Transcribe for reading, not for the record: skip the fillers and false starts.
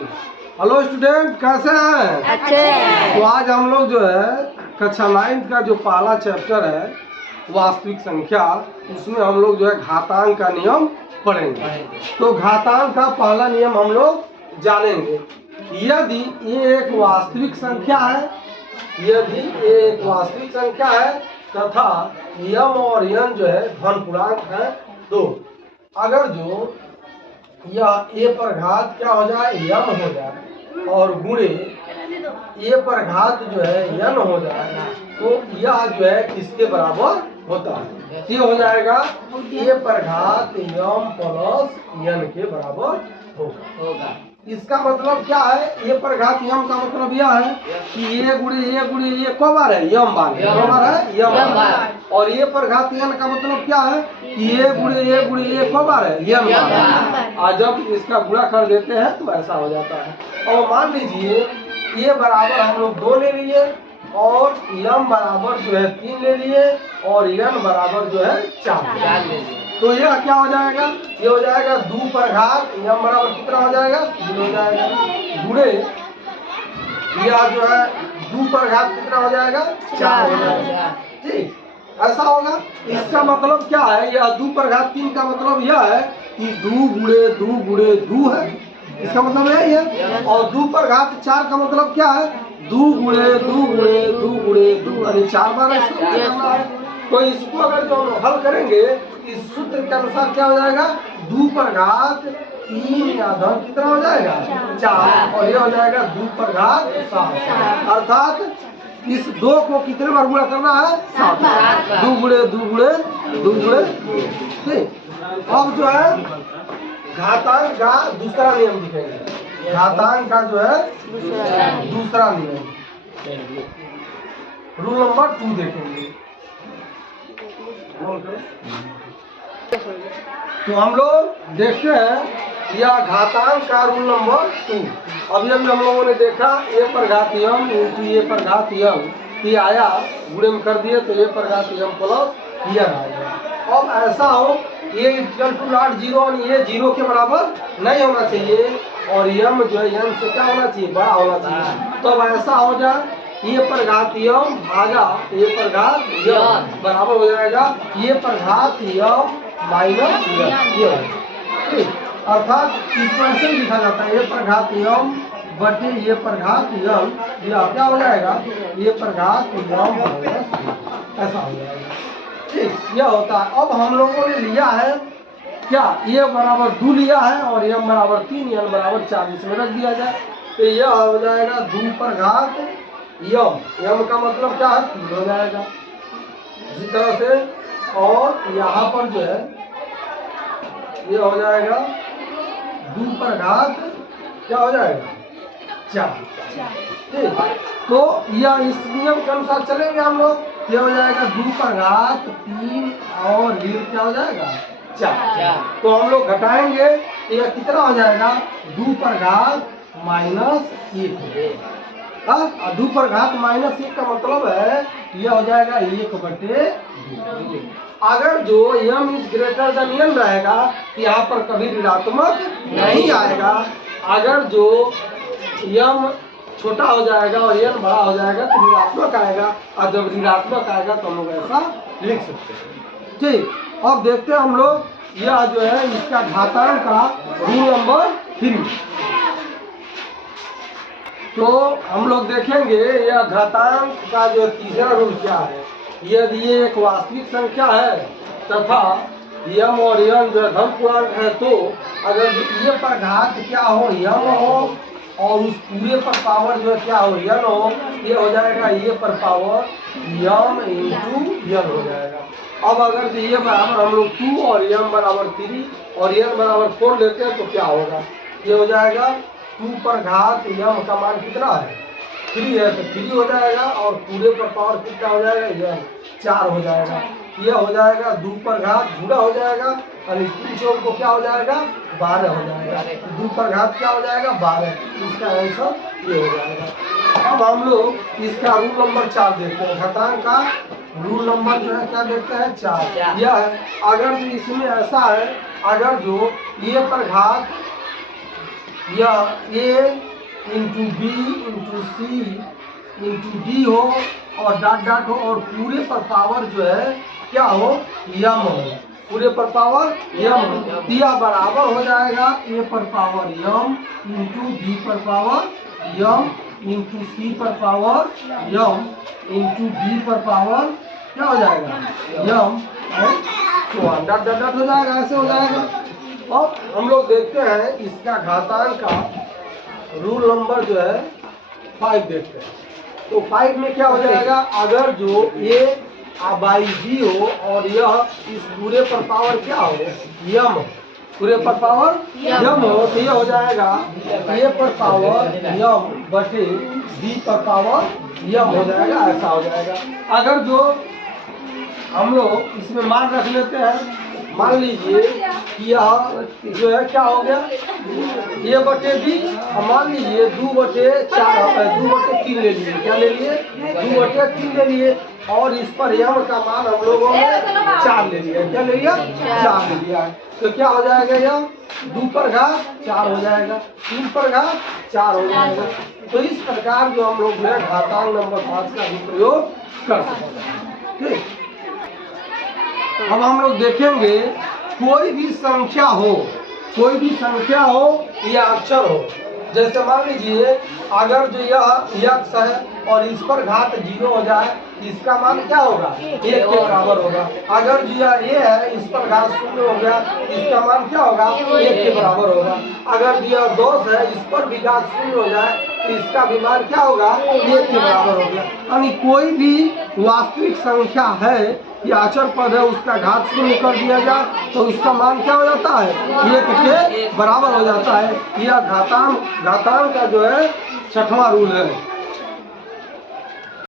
Hello student, कैसे हैं? अच्छे हैं। तो आज हम लोग जो है कक्षा 9 का जो पहला चैप्टर है वास्तविक संख्या, उसमें हम लोग जो है घातांक का नियम पढ़ेंगे। तो घातांक का पहला नियम हम लोग जानेंगे। यदि ये एक वास्तविक संख्या है, यदि ये एक वास्तविक संख्या है तथा यम और यन जो है धन पूर्णांक है, तो अगर जो यह ए पर घात क्या हो जाए, यम हो जाए, और गुणे ए पर घात जो है यन हो जाए, तो यह जो है किसके बराबर होता है? ये हो जाएगा ए पर घात यम प्लस यन के बराबर होगा। इसका मतलब क्या है? ए पर घात यम का मतलब यह है कि ए गुणे ए कौ बार है? यम बार है, यम बार। और ए पर घात यन का मतलब क्या है कि ए गुणे ए कौ बार है? यम बार। और जब इसका गुणा कर देते हैं तो ऐसा हो जाता है। और मान लीजिए ए बराबर हम लोग 2 ले लिए और यम बराबर जो है 3 ले लिए और यन बराबर जो है 4 ले लिए, तो यह क्या हो जाएगा? ये हो जाएगा 2 पर घात यम बराबर कितना हो जाएगा? 3 हो जाएगा, गुणे यह जो है 2 पर घात कितना हो जाएगा? 4 हो जाएगा। ठीक, ऐसा होगा। इसका मतलब क्या है? यह 2 पर घात 3 का मतलब यह है कि 2 गुणे 2 है, इसका मतलब यही है। और 2 पर घात 4 का मतलब क्या है? 2 गुणे 2 यानी 4 बार इसको करना है। तो इसको अगर जो हम हल करेंगे इस सूत्र के अनुसार क्या हो जाएगा? 2 पर घात 3 या धन कितना हो जाएगा? 4, और ये हो जाएगा 2 पर घात 7, अर्थात इस 2 को कितने बार गुणा करना है? 7 बार। 2 गुणे। ठीक, अब जो है घातांक का दूसरा नियम दिखेंगे। घातांक का जो है दूसरा नियम, रूल नंबर 2 देखेंगे। तो हम लोग देखते हैं यह घातांक का रूल नंबर 2। अभी हम लोगों ने देखा ए पर घात यम इंटू ए पर घात यम, ये आया, गुणे में कर दिए तो ए पर घात यम प्लस यन आएगा। अब ऐसा हो ये इक्वल टू नॉट 0 और ये 0 के बराबर नहीं होना चाहिए और यम जो है यम से क्या होना चाहिए? बड़ा होना चाहिए। तो अब ऐसा हो जाए ए पर घात यम भागा ए पर घात यम बराबर हो जाएगा ए पर घात यम माइनस यम। ठीक, अर्थात इसको ऐसे लिखा जाता है ए पर घात यम बटे ए पर घात यम, यह क्या हो जाएगा? ए पर घात यम माइनस, ऐसा हो जाएगा। ठीक, यह होता है। अब हम लोगों ने लिया है क्या? ए बराबर 2 लिया है और यम बराबर 3, यन बराबर 4, इसमें रख दिया जाए तो यह हो जाएगा 2 पर घात यम, यम का मतलब क्या है? 3 हो जाएगा। इसी तरह से और यहाँ पर जो है ये हो जाएगा 2 पर घात क्या हो जाएगा? 4। ठीक, तो यह इस नियम के अनुसार चलेंगे हम लोग। ये हो जाएगा 2 पर घात 3 और ये क्या हो जाएगा? 4। तो हम लोग घटाएंगे, यह कितना हो जाएगा? 2 पर घात माइनस 1। 2 पर घात माइनस 1 का मतलब है यह हो जाएगा 1/2। अगर जो यम इज ग्रेटर देन यन रहेगा तो यहाँ पर कभी ऋणात्मक नहीं आएगा। अगर जो यम छोटा हो जाएगा और यन बड़ा हो जाएगा तो ऋणात्मक आएगा, और जब ऋणात्मक आएगा तो हम लोग ऐसा लिख सकते हैं। ठीक, अब देखते हैं हम लोग यह जो है इसका घातांक का रूल नंबर 3। तो हम लोग देखेंगे यह घातांक का जो तीसरा रूल क्या है। यदि ये एक वास्तविक संख्या है तथा यम और यन जो धन पूर्णांक है, तो अगर ये पर घात क्या हो? यम हो और उस पूरे पर पावर जो है क्या हो? यन हो, ये हो जाएगा ये पर पावर यम इंटू यन हो जाएगा। अब अगर ये बराबर हम लोग 2 और यम बराबर 3 और यन बराबर 4 लेते हैं तो क्या होगा? ये हो जाएगा 2 पर घात यम का मान कितना है? 3 है, तो 3 हो जाएगा और पूरे पर पावर कितना हो जाएगा? यम 4 हो जाएगा। यह हो जाएगा 2 पर घात गुणा हो जाएगा और 3 से को क्या हो जाएगा? 12 हो जाएगा। 2 पर घात क्या हो जाएगा? 12। इसका आंसर ये हो जाएगा। अब हम लोग इसका रूल नंबर 4 देखते हैं। घातांक का रूल नंबर जो है क्या देखते हैं? 4। यह है अगर इसमें ऐसा है, अगर जो ए पर घात या a into B into C into D हो और डॉट डॉट हो और पूरे पर पावर जो है क्या हो, यम हो, पूरे पर पावर यम हो। यह बराबर हो जाएगा a पर पावर यम इंटू बी पर पावर यम इंटू सी पर पावर यम इंटू डी पर पावर क्या हो जाएगा, यम है। तो डॉट डॉट डॉट हो जाएगा, ऐसे हो जाएगा। अब हम लोग देखते हैं इसका घातांक का रूल नंबर जो है 5 देखते हैं। तो 5 में क्या हो जाएगा, अगर जो a बाई बी हो और यह इस पूरे पर पावर क्या हो, यम हो, पूरे पर पावर यम हो, तो यह हो जाएगा a पर पावर यम बटे b पर पावर यम हो जाएगा, ऐसा हो जाएगा। अगर जो हम लोग इसमें मान रख लेते हैं, मान लीजिए कि यह जो है क्या हो गया, a बटे बी, मान लीजिए 2/3 ले लिए, क्या ले लिए, 2/3 ले लिए और इस पर यम का मान हम लोगों ने 4 ले लिया, क्या ले लिया, 4 ले लिया। तो क्या हो जाएगा, यह 2 पर घात 4 हो जाएगा, 3 पर घात 4 हो जाएगा। तो इस प्रकार जो हम लोग जो है घातांक नंबर 5 का भी प्रयोग कर सकते हैं। ठीक, अब हम लोग देखेंगे कोई भी संख्या हो, कोई भी संख्या हो या अक्षर हो, जैसे मान लीजिए अगर जो यह x है और इस पर घात 0 हो जाए, इसका मान क्या होगा, 1 के बराबर होगा। अगर जो यह a है, इस पर घात 0 हो गया, इसका मान क्या होगा, 1 के बराबर होगा। अगर जो यह 10 है, इस पर भी घात 0 हो जाए, तो इसका भी मान क्या होगा, 1 के बराबर हो गया। यानी कोई भी वास्तविक संख्या है या अचर पद है, उसका घात 0 कर दिया जाए तो उसका मान क्या हो जाता है, 1 के बराबर हो जाता है। यह घातांक का जो है 6वां रूल है।